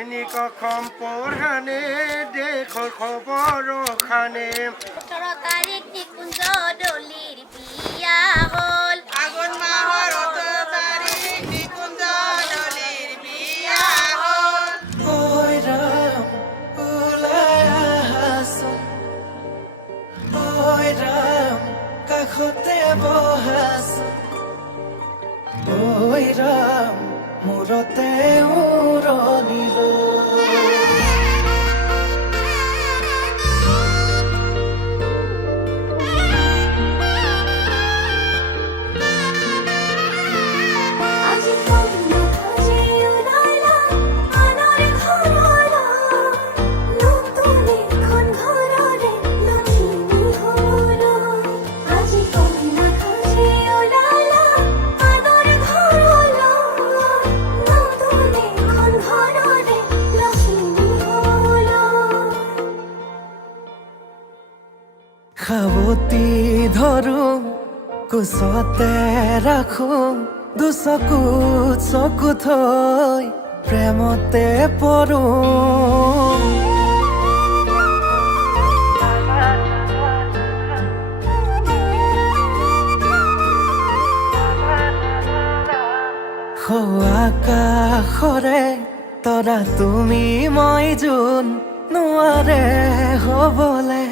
দৈনিক অসম পঢ়ানে দেশৰ খবৰ খানে ১৭ তাৰিখ নিকুঞ্জ দলিৰ বিয়া হ'ল আঘোণ মাহৰ ১৮ তাৰিখ নিকুঞ্জ দলিৰ বিয়া হ'ল ঐ ৰাম ওলাই আহাচোন ঐ ৰাম কাষতে বহাচোন ঐ ৰাম মূৰতে উৰণি লৈ আজি কন্যা সাজি ওলালা আনৰ ঘৰলৈ নতুন এখন ঘৰৰে লখিমী হ'ল আজি কন্যা সাজি ওলালা আনৰ ঘৰলৈ নতুন এখন ঘৰৰে লখিমী হ'ল সাৱতি ধৰো কোচতে ৰাখো চকু থৈ প্ৰেমতে পৰো আকাশৰে তৰা তুমি মই যোন নোৱাৰে হ'বলে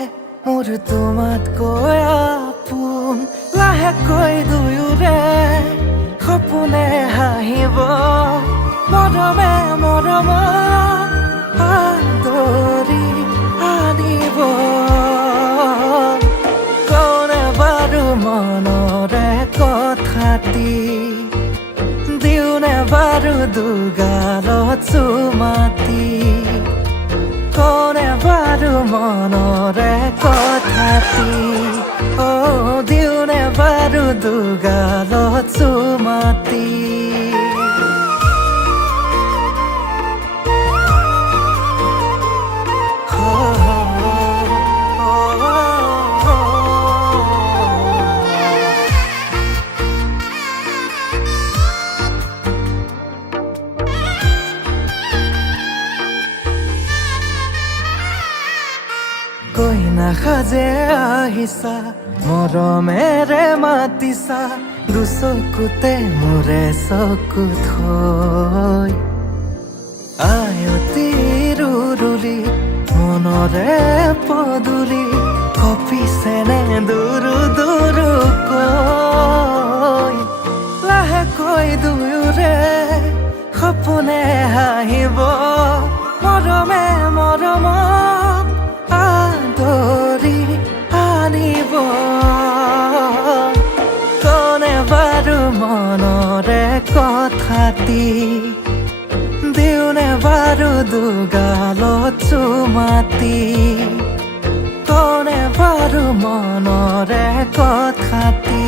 মোৰ তোমাতকৈ আপোন লাহেকৈ দুয়োৰে সপোনে হাঁহিব মৰমে মৰমত আদৰি আনিব কোনে বাৰু মনৰে কথাটি দিওনে বাৰু দুগালত চুমাতি কোনে বাৰু মনৰে কথাটি দিওনে বাৰু দুগালত চুমাতি কইনা সাজে আহিছা মৰমেৰে মাতিছা দুচকুতে মোৰে চকু থৈ আয়তি ৰুৰুলি মনৰে পদুলি কপিছেনে দুৰু দুৰুকৈ লাহেকৈ দুয়োৰে সপোনে হাঁহিব মৰমে মৰমত আদৰি আনিব কোনে বাৰু মনৰে কথাটি দিওনে বাৰু দুগালত চুমাতি কোনে বাৰু মনৰে কথাটি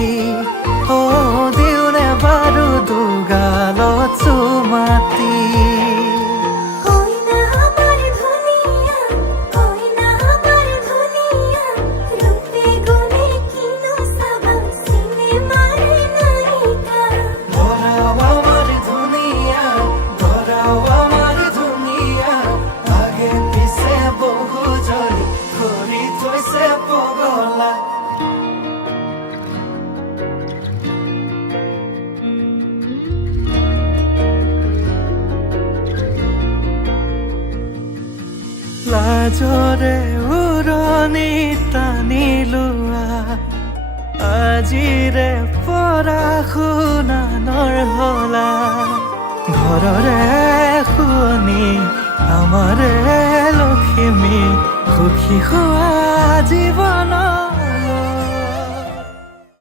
দিওনে বাৰু দুগালত চুমাতি কইনা আমার ধুনিয়া কইনা আমার ধুনিয়া রূপে গুণে কিনো সাবা সিনেমার নায়িকা ধরাও আমার দুনিয়া ধরাও আমার দুনিয়া আগে পিছে বহু জনি কৰি থৈছে পগলা লাজৰে উৰণি টানি লোৱা আজিৰে পৰা শুনানৰ হলা ঘৰৰে শুৱনি আমাৰে লখিমী সুখী হোৱা জীৱন